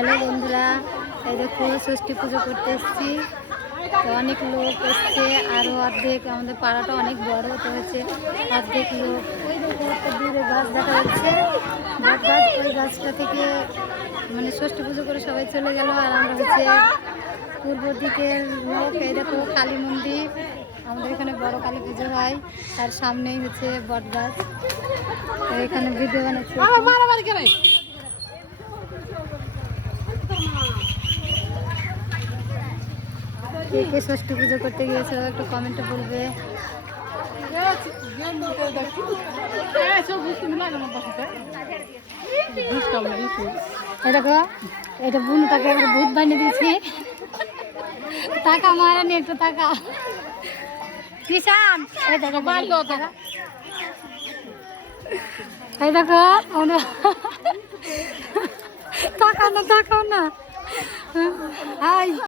Hello বন্ধুরা, এই দেখো ষষ্ঠী পুজো করতে এসেছি। তো অনেক লোক এসছে, আরও অর্ধেক আমাদের পাড়াটা অনেক বড় তো হচ্ছে অর্ধেক লোক। ওই দেখো একটা দূরে গাছ দেখা যাচ্ছে, বট গাছ। ওই গাছটা থেকে মানে ষষ্ঠী পুজো করে সবাই চলে গেল। আর আমরা হচ্ছে পূর্ব দিকের লোক। এই দেখো কালী মন্দির, আমাদের এখানে বড় কালী পুজো হয়, তার সামনেই হচ্ছে বট গাছ। তো এখানে ভিডিও বানাচ্ছে। কে কে ষষ্ঠী পুজো করতে গিয়েছো একটু কমেন্টে বলবে। দেখো এটা বুনুটাকে একটা ভূত বানিয়ে দিয়েছি। টাকা মারানি একটু টাকা কিষান। এই দেখো এই দেখো টাকা না